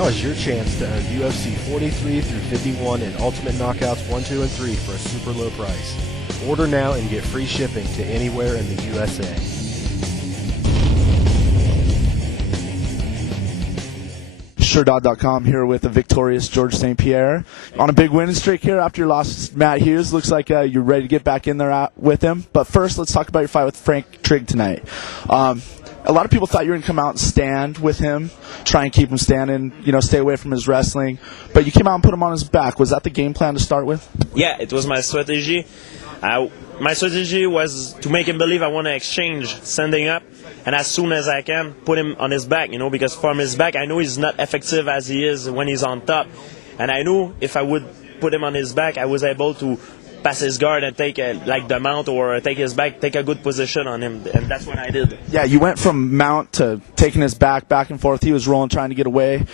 Now is your chance to earn UFC 43 through 51 and Ultimate Knockouts 1, 2, and 3 for a super low price. Order now and get free shipping to anywhere in the USA. SureDog.com here with the victorious George St. Pierre on a big winning streak here after your loss to Matt Hughes. Looks like you're ready to get back in there with him. But first, let's talk about your fight with Frank Trigg tonight. A lot of people thought you were going to come out and stand with him, try and keep him standing, stay away from his wrestling. But you came out and put him on his back. Was that the game plan to start with? Yeah, it was my strategy. My strategy was to make him believe I want to exchange standing up, and as soon as I can, put him on his back, because from his back, I know he's not effective as he is when he's on top. And I knew if I would put him on his back, I was able to pass his guard and take the mount or take his back, take a good position on him, and that's what I did. Yeah, you went from mount to taking his back and forth. He was rolling, trying to get away.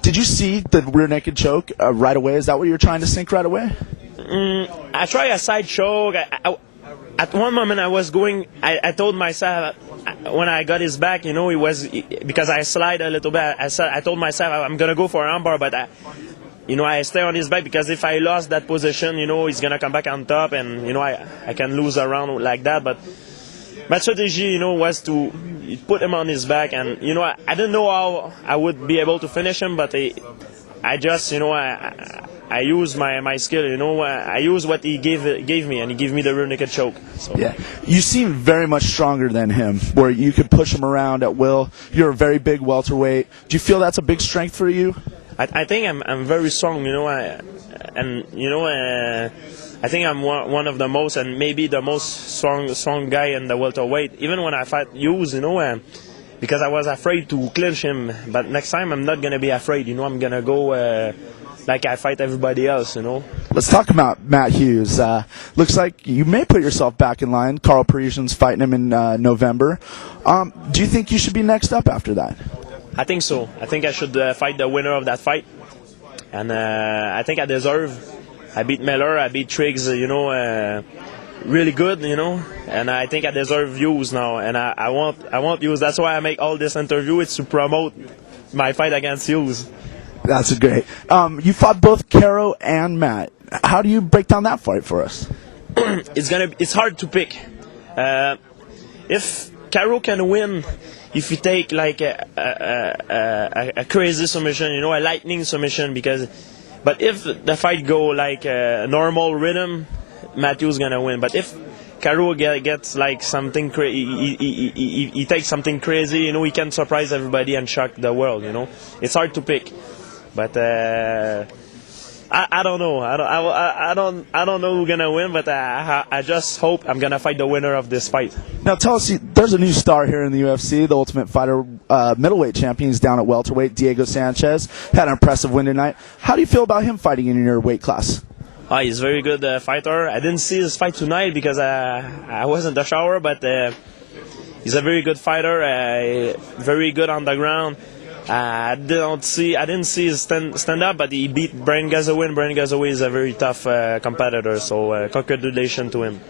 Did you see the rear naked choke right away? Is that what you were trying to sink right away? I tried a side choke. At one moment I was going, I told myself, when I got his back, it was, because I slide a little bit, I told myself I'm going to go for an armbar, but I stay on his back, because if I lost that position, he's going to come back on top, and, I can lose a round like that. But my strategy, was to put him on his back, and, I didn't know how I would be able to finish him, but I just, I use my skill, I use what he gave me, and he gave me the rear naked choke. So. Yeah, you seem very much stronger than him, where you could push him around at will. You're a very big welterweight. Do you feel that's a big strength for you? I think I'm very strong, I think I'm one of the most, and maybe the most strong guy in the welterweight. Even when I fight Hughes, because I was afraid to clinch him. But next time I'm not gonna be afraid, I'm gonna go like I fight everybody else, Let's talk about Matt Hughes. Looks like you may put yourself back in line. Carl Parisian's fighting him in November. Do you think you should be next up after that? I think so. I think I should fight the winner of that fight, and I think I deserve. I beat Miller, I beat Triggs, really good, and I think I deserve Hughes now, and I want Hughes. That's why I make all this interview. It's to promote my fight against Hughes. That's great. You fought both Caro and Matt. How do you break down that fight for us? It's hard to pick. If Caro can win, if you take like a crazy submission, a lightning submission, but if the fight go like a normal rhythm, Matthew's gonna win. But if Caro gets like something he takes something crazy, he can surprise everybody and shock the world. It's hard to pick, but I don't know. I don't know who's gonna win, but I just hope I'm gonna fight the winner of this fight. Now tell us, there's a new star here in the UFC, the Ultimate Fighter middleweight champion. He's down at welterweight. Diego Sanchez had an impressive win tonight. How do you feel about him fighting in your weight class? He's a very good fighter. I didn't see his fight tonight because I was in the shower, but he's a very good fighter. Very good on the ground. I didn't see his stand up, but he beat Brian Gazaway, and Brian Gazaway is a very tough competitor, so congratulations to him.